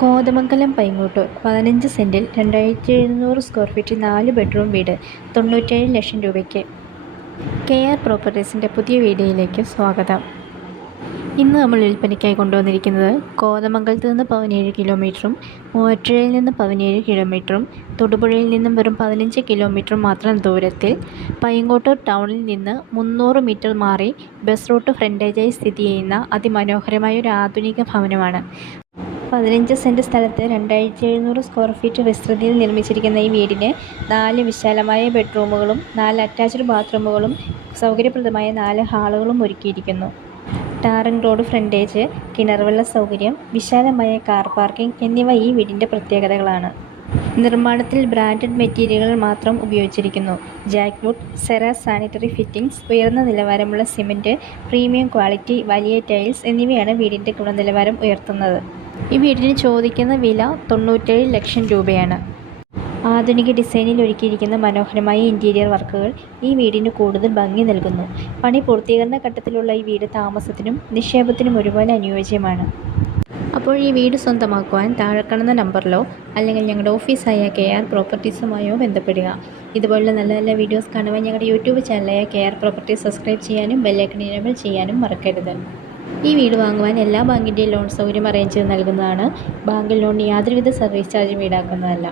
Kothamangalam Paingottu 15 സെൻറ്റിൽ 2700 square feet 4 bedroom വീട് 97 ലക്ഷം രൂപയ്ക്ക്. KR പ്രോപ്പർട്ടീസിൻ്റെ പുതിയ വീഡിയോയിലേക്ക് സ്വാഗതം. ഇന്ന് നമ്മൾ വിൽപ്പനയ്ക്കായി കൊണ്ടുവന്നിരിക്കുന്നത് കോതമംഗലത്ത് നിന്ന് 17 കിലോമീറ്ററും മൂവാറ്റുപുഴയിൽ നിന്ന് 17 കിലോമീറ്ററും തൊടുപുഴയിൽ നിന്നും വെറും 15 കിലോമീറ്ററും മാത്രം ദൂരത്തിൽ പൈങ്ങോട്ട് ടൗണിൽ നിന്ന് 300 മീറ്റർ മാറി ബസ് റൂട്ട് ഫ്രണ്ടേജായി സ്ഥിതി ചെയ്യുന്ന അതിമനോഹരമായ ഒരു ആധുനിക ഭവനമാണ്. 15 സെൻറ്റ് സ്ഥലത്ത് 2700 സ്ക്വയർ ഫീറ്റ് വിസ്തൃതിയിൽ നിർമ്മിച്ചിരിക്കുന്ന ഈ വീടിന് 4 വിശാലമായ ബെഡ്റൂമുകളും 4 അറ്റാച്ച്ഡ് ബാത്റൂമുകളും സൗകര്യപ്രദമായ 4 ഹാളുകളും ഒരുക്കിയിരിക്കുന്നു. ടാറിംഗ് റോഡ് ഫ്രണ്ടേജ്, കിണർവെള്ള സൗകര്യം, വിശാലമായ കാർ പാർക്കിംഗ് എന്നിവ ഈ വീടിൻ്റെ പ്രത്യേകതകളാണ്. നിർമ്മാണത്തിൽ ബ്രാൻഡഡ് മെറ്റീരിയലുകൾ മാത്രം ഉപയോഗിച്ചിരിക്കുന്നു. ജാക്ക്വുഡ്, സെറ സാനിറ്ററി ഫിറ്റിംഗ്സ്, ഉയർന്ന നിലവാരമുള്ള സിമൻറ്റ്, പ്രീമിയം ക്വാളിറ്റി, വലിയ ടൈൽസ് എന്നിവയാണ് വീടിൻ്റെ ഗുണനിലവാരം ഉയർത്തുന്നത്. ഈ വീടിന് ചോദിക്കുന്ന വില 97 ലക്ഷം രൂപയാണ്. ആധുനിക ഡിസൈനിൽ ഒരുക്കിയിരിക്കുന്ന മനോഹരമായ ഇൻറ്റീരിയർ വർക്കുകൾ ഈ വീടിന് കൂടുതൽ ഭംഗി നൽകുന്നു. പണി പൂർത്തീകരണ ഘട്ടത്തിലുള്ള ഈ വീട് താമസത്തിനും നിക്ഷേപത്തിനും ഒരുപോലെ അനുയോജ്യമാണ്. അപ്പോൾ ഈ വീട് സ്വന്തമാക്കുവാൻ താഴെ കാണുന്ന നമ്പറിലോ അല്ലെങ്കിൽ ഞങ്ങളുടെ ഓഫീസായ KR പ്രോപ്പർട്ടീസുമായോ ബന്ധപ്പെടുക. ഇതുപോലുള്ള നല്ല നല്ല വീഡിയോസ് കാണുവാൻ ഞങ്ങളുടെ യൂട്യൂബ് ചാനലായ KR പ്രോപ്പർട്ടീസ് സബ്സ്ക്രൈബ് ചെയ്യാനും ബെല്ലൈക്കൺ എനേബിൾ ചെയ്യാനും മറക്കരുത്. ഈ വീട് വാങ്ങുവാൻ എല്ലാ ബാങ്കിൻ്റെയും ലോൺ സൗകര്യം അറേഞ്ച് ചെയ്ത് നൽകുന്നതാണ്. ബാങ്കിൽ ലോൺ യാതൊരുവിധ സർവീസ് ചാർജും ഈടാക്കുന്നതല്ല.